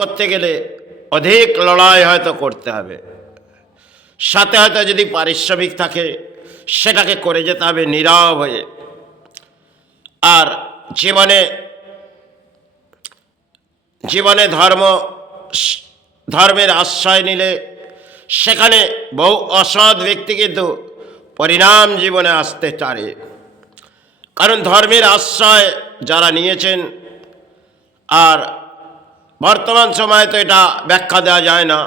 করতে গেলে অধিক লড়াই হয়তো করতে হবে, সাথে হয়তো যদি পারিশ্রমিক থাকে সেটাকে করে যেতে হবে নীরব হয়ে। আর জীবনে জীবনে ধর্মের আশ্রয় নিলে সেখানে বহু অসৎ ব্যক্তি কিন্তু পরিণাম জীবনে আসতে পারে। কারণ ধর্মের আশ্রয় যারা নিয়েছেন, আর বর্তমান সময়ে তো এটা ব্যাখ্যা দেওয়া যায় না,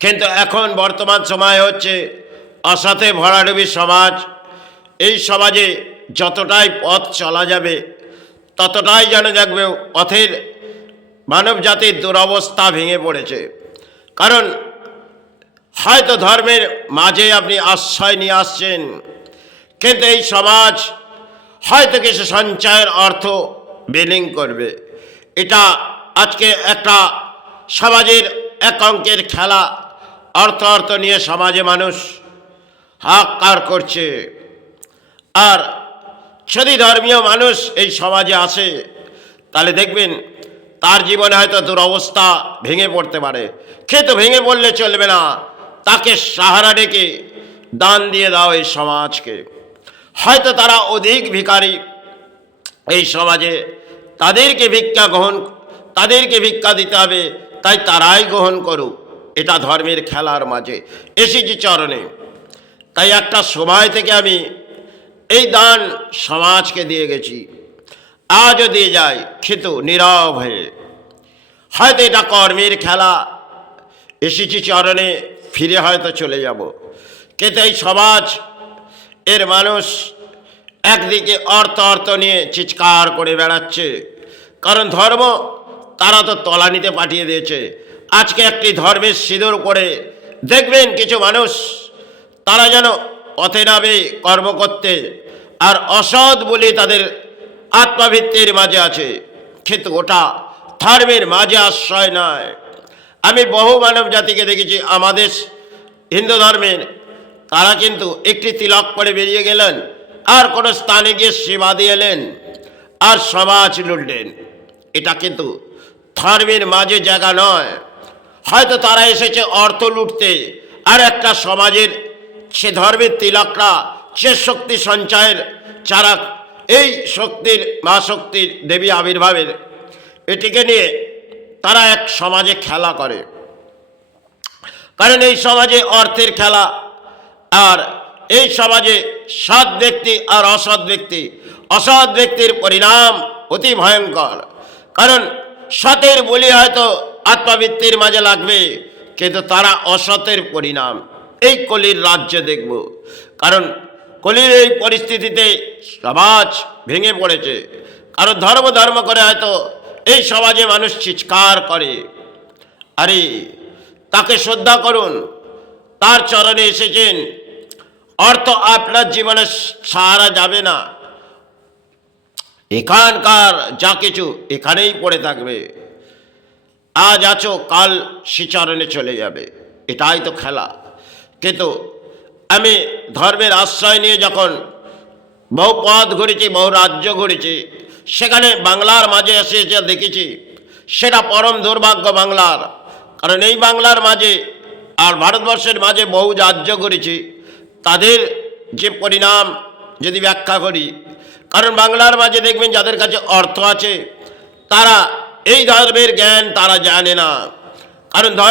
কিন্তু এখন বর্তমান সময় হচ্ছে অসতে ভরাডুবি সমাজ। এই সমাজে যতটাই পথ চলা যাবে ততটাই যেন দেখবে পথের মানব জাতির দুরবস্থা ভেঙে পড়েছে। কারণ হয়তো ধর্মের মাঝে আপনি আশ্রয় নিয়ে আসছেন, কিন্তু এই সমাজ হয়তো কিছু সঞ্চয়ের অর্থ বিলীন করবে। এটা আজকে একটা সমাজের এক অঙ্কের খেলা। অর্থ নিয়ে সমাজে মানুষ হাহাকার করছে। আর যদি ধর্মীয় মানুষ এই সমাজে আসে তাহলে দেখবেন তার জীবনে হয়তো দুরবস্থা ভেঙে পড়তে পারে, কিন্তু ভেঙে পড়লে চলবে না, তাকে সাহারা ডেকে দান দিয়ে দাও এই সমাজকে। হয়তো তারা অধিক ভিখারি এই সমাজে, তাদেরকে ভিক্ষা দিতে হবে, তাই তারাই গ্রহণ করুক। এটা ধর্মের খেলার মাঝে এসেছি চরণে। তাই একটা সময় থেকে আমি এই দান সমাজকে দিয়ে গেছি, আজও দিয়ে যাই, কিন্তু নীরব হয়ে। হয়তো এটা কর্মের খেলা, এসেছি চরণে, ফিরে হয়তো চলে যাব। কিন্তু এই সমাজ এর মানুষ একদিকে অর্থ নিয়ে চিৎকার করে বেড়াচ্ছে, কারণ ধর্ম তারা তো তলানিতে পাঠিয়ে দিয়েছে। আজকে একটি ধর্মের সিঁদুর করে দেখবেন কিছু মানুষ তারা যেন পথে নামে কর্ম করতে, আর অসৎ বলে তাদের আত্মভিত্তির মাঝে আছে, কিন্তু ওটা ধর্মের মাঝে আশ্রয় নয়। আমি বহু মানব জাতিকে দেখেছি আমাদের হিন্দু ধর্মের, তারা কিন্তু একটি তিলক করে বেরিয়ে গেলেন, আর কোনো স্থানে গিয়ে সেবা দিয়ে এলেন, আর সমাজ লুটলেন। এটা কিন্তু ধর্মের মাঝে জায়গা নয়। হয়তো তারা এসেছে অর্থ লুটতে, আর একটা সমাজের সে ধর্মের তিলকরা সে শক্তি সঞ্চয়ের চারা, এই শক্তির মা শক্তির দেবী আবির্ভাবের এটিকে নিয়ে তারা এক সমাজে খেলা করে। কারণ এই সমাজে অর্থের খেলা, আর এই সমাজে সৎ ব্যক্তি আর অসৎ ব্যক্তির পরিণাম অতি ভয়ঙ্কর। কারণ সতের বলি হয়তো আত্মবৃত্তির মাঝে লাগবে, কিন্তু তারা অসতের পরিণাম এই কলির রাজ্যে দেখব। কারণ কলির এই পরিস্থিতিতে সমাজ ভেঙে পড়েছে। কারণ ধর্ম করে হয়তো এই সমাজে মানুষ চিৎকার করে, আরে তাকে শ্রদ্ধা করুন, তার চরণে এসেছেন। অর্থ আপনার জীবনে সাহারা যাবে না, এখানকার যা কিছু এখানেই পড়ে থাকবে। আজ আছো, কাল শ্রীচরণে চলে যাবে, এটাই তো খেলা। কিন্তু আমি ধর্মের আশ্রয় নিয়ে যখন বহু পথ ঘুরেছি, বহু রাজ্য ঘুরেছি, সেখানে বাংলার মাঝে এসে যা দেখেছি সেটা পরম দুর্ভাগ্য বাংলার। কারণ এই বাংলার মাঝে আর ভারতবর্ষের মাঝে বহু রাজ্য ঘুরেছি, তাদের যে পরিণাম যদি ব্যাখ্যা করি, কারণ বাংলার মাঝে দেখবেন যাদের কাছে অর্থ আছে তারা এই ধর্মের জ্ঞান তারা জানে না। কারণ